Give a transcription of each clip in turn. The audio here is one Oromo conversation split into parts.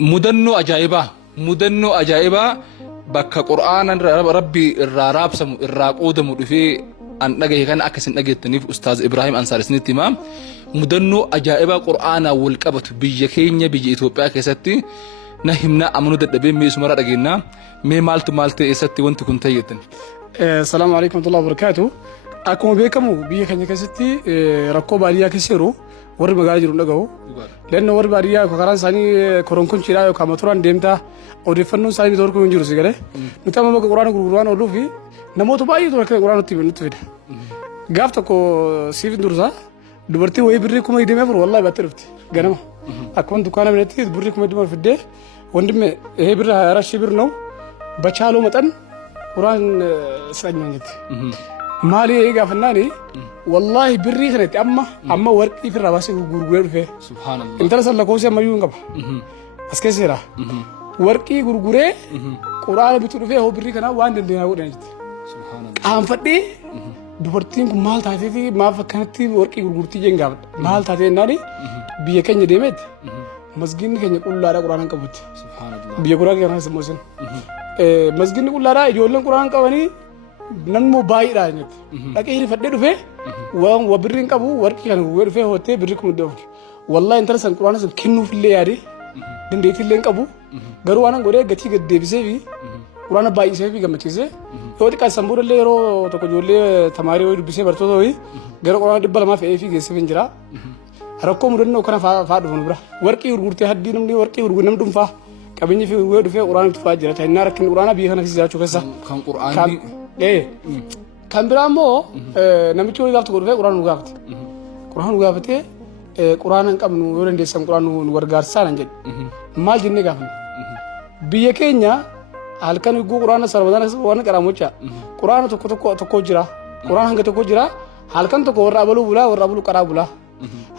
mudannoo ajaa'ibaa bakka qur'aana rabbi irraa raabsamu irraa qoodamu dhufee an dhagahe kana akkasin dhageettaniif ustaaz Ibrahim Ansaar isinitti hima mudannoo ajaa'ibaa qur'aanaa wal qabatu biyya keenya biyya Itoophiyaa keessatti na himna amanuu dadhabee mee isumara dhageenna mee maaltu eessatti wanti kun ta'eetan. Assalaamu alaykum wa rahmatullahi wa barakatuh. Akkuma beekamu biyya keenya keessatti rakkoo baadiyyaa keessa jiru warri magaalaa jiru dhagahu. Leenna warri baadiyyaa karaan isaanii koronkonchiidhaa yookaan motoraan deemtaa odeeffannoon isaanii torku hin jiru sigale. Nuti amma bakka quraana gurguraan ooluu fi namoota baay'eetu akka quraana nutti fida. Gaaf tokko siif dursa dubartii wayii birrii kuma hidhamee furu wallahi battee dhufti ganama. Akkuma dukkaana binetti birrii kuma hidhamee fiddee wandime birra 24,000 ብር ነው በቻለው መጠን ቁርአን ስለኛው እንጂ ማሊ ጋፈናኒ والله بري كنت اما ورقي في الرباس غورغور في سبحان الله انت رسل كوسي ما يون قبا اسكسيرا ورقي غورغوري قران بتو في هو بري كنا وان دينا ودنت سبحان الله ام فدي دبرتين مال تاتي ما فكنتي ورقي غورغورتي جنغاب مال تاتي نادي بيكن ديمت مسجين كن كلارا قران قبط سبحان الله بي قران كان سموسن مسجين كلارا يولن قران قبني نمو بايدا نت لكن فدي دفه وبرين قبو ورقي كان ورفه هوتي بريكم دور والله انترسن قران سن كنو في لياري دنديت لين قبو غروانن غوري غتي گديبسي في قران باي سيفي گمچيسه يوتي كان سمبور ليرو تو جولي تماري وي دبسي برتو وي غرو قران دبل ما في في گسفنجرا ركو مدنو كنا فادو نبرا ورقي ورغورتي حدي نمدي ورقي ورغو نمدم فا قبني في ويدو في قران تفاجرت هنا ركن قران بيخنا سيزاچو كسا كان قران كان برامو نمچو يغافت قرفه قران وغافت قران قمنو ورن ديسم قران ورغارسا نجد مال جن غافن بيكينيا halkan ugu qur'aana sarbadan waan qaramocha qur'aana tokko jira qur'aan hanga tokko jira halkan tokko warra abalu qara bula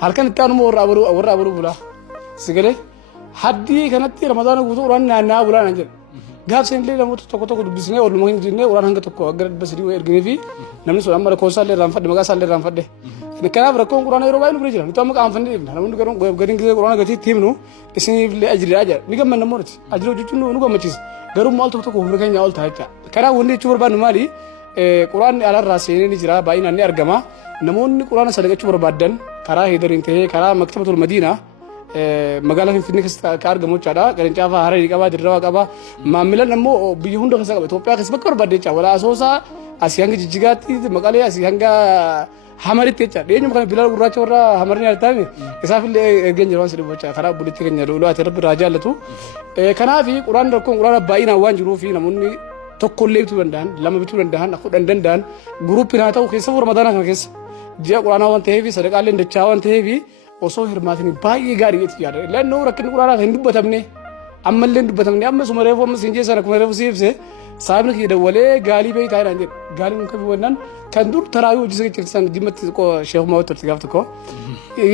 halkan ittaanu warra abalu bula sigale haddi kanatti ramadan guutu qur'aan naannaa bula nanjir gaaf sen le namoota tokko dubbisne ol muhin dinne qur'aan hanga tokko agar basiri ergine fi namni so amma ko salle ranfadde maga salle ranfadde kanaaf rakkoon qur'aana yeroo baay'ee nu bira jira nuti amma qaanfanne namni garuun gadin gizee qur'aana gati timnu isiniif le ajri ajar ni gamman namooti ajri hojjechuun nu gammachiisa garuu maal tokko humna keenya ol taa'acha kanaaf wanti jechuu barbaadnu maali qur'aanni alarraa seenee ni jira baay'inaan ni argama namoonni qur'aana sadaqachuu barbaadan karaa heedariin ta'ee karaa maktabatul madiinaa magaalaa Finfinnee keessatti argamu jechaadha qarancaafa Hararii qaba Dirree qaba maamilan ammoo biyya hunda keessa qaba Itoophiyaa keessa bakka barbaadde jecha wala Asoosaa asii hanga Jijjigaatti Maqalee asii hanga Hamaritti jecha dheenyuma kana Bilaal Gurraacha warra Hamarin argame isaaf illee ergen jiran sidii bocha karaa bulitti keenya lolaati rabbi raajaalatu kanaaf quraan rakkoon quraana baay'inaan waan jiruuf namoonni tokko illee bituu danda'an lama bituu danda'an afur danda'an guruupiin haa ta'u keessa Ramadaana kana keessa ji'a quraanaa waan ta'eef sadaqaaleen dachaa waan ta'eef osoo hirmaatiin baay'ee gaarii itti yaada laannoo rakkin quraanaa hin dubbatamne ammallee hin dubbatamne amma sumareefu amma sinjee sana kuma reefu siifse saabni kii dawalee gaalii beekaa jedhan jedhe gaaliin kan wannan kan dur taraawii hojii keessan jimmatti ko sheekh Mawud turti gaafta ko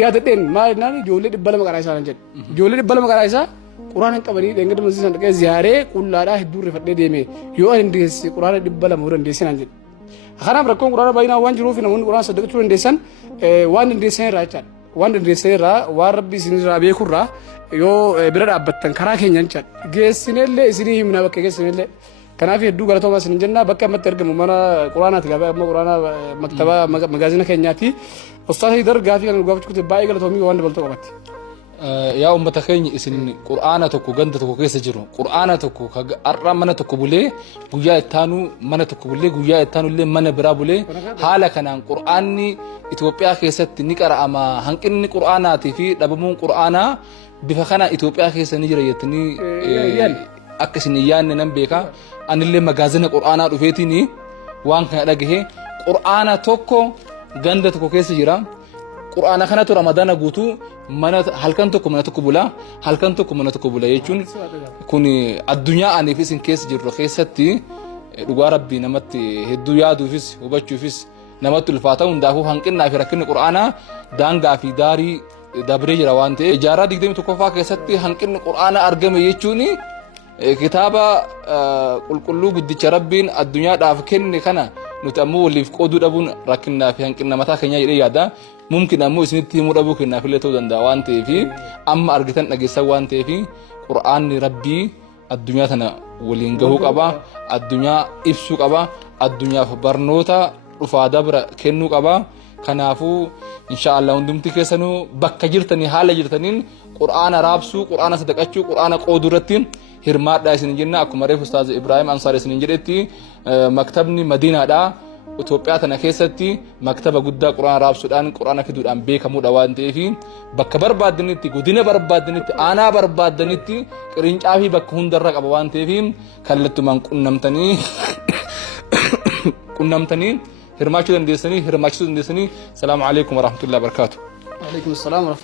yaadadheen maal naan ijoollee 200 maqaa isaa jedhe ijoollee 200 maqaa isaa quraana qabanii dhengada masjidan dhaqee ziyaaree qullaadhaa hedduu rifadhee deeme yoo ani deessi quraana 200 muran deessinaan jedhe kanaaf rakkoon quraana baay'inaan waan jiruuf namoonni quraana sadaqachuu dandeessan waan dandeessan irraa jechaadha waan dandeessan irraa waan rabbi isinirraa beekurraa yoo bira dhaabbattan karaa keenyan jechaadha geessinellee isinii himna bakka geessinellee kanaaf hedduu galatoomaa isin jenna bakka ammatti argamu mana quraanaati gaafa amma quraana maktaba magaazina keenyaati ustaas Haydar gaafii kana gaafachuu baay'ee galatoomii waan dabaltoo qabatti yaa ummata keenya isin qur'aana tokko ganda tokko keessa jiru qur'aana tokko har'a mana tokko bulee guyyaa ittaanu mana tokko bulee guyyaa ittaanu illee mana biraa bulee haala kanaan qur'aanni Itoophiyaa keessatti ni qara'ama hanqinni qur'aanaatii fi dhabamuun qur'aanaa bifa kana Itoophiyaa keessa ni jira jettanii akka isin yaanne nan beeka anillee magaazina qur'aanaa dhufeetiin waan kana dhagahe qur'aana tokko ganda tokko keessa jira qur'aana kanatu ramadaana guutuu mana halkan tokko mana tokko bula halkan tokko mana tokko bula jechuun kun addunyaa aniif isin keessa jirru keessatti dhugaa rabbii namatti hedduu yaaduufis hubachuufis namatti ulfaata hundaafuu hanqinnaa fi rakkinni qur'aanaa daangaa fi daarii dabree jira waan ta'eef ijaaraa 21ffaa keessatti hanqinni qur'aanaa argame jechuun kitaaba qulqulluu guddicha rabbiin addunyaadhaaf kenne kana nuti ammoo waliif qooduu dhabuun rakkinnaa fi hanqinna mataa keenyaa jedhee yaada mumkin ammoo isinitti himuu dhabuu kennaaf illee ta'uu danda'a waan ta'eef amma argitan dhageessan waan ta'eef قرآن ربي الدنيا تنا ولينجهو قبا الدنيا إفسو قبا الدنيا برنوتا رفادا برا كنو قبا كنافو إن شاء الله وندمتي كيسنو بكا جرتني حالة جرتنين قرآن رابسو قرآن صدقاتشو قرآن قودرتين هرمات دايسن جنة أكو مريف أستاذ إبراهيم أنصاري سنجرتي مكتبني مدينة دا Itoophiyaa tana keessatti maktaba guddaa Qur'aan raabsuudhaan Qur'aana fiduudhaan beekamuudha waan ta'eef bakka barbaadanitti godina barbaadanitti aanaa barbaadanitti qirincaa fi bakka hundarra qaba waan ta'eef kallattumaan qunnamtanii hirmaachuu dandeessanii. Salaamu alaykum wa rahmatullahi wa barakatuh. Wa alaykum assalam.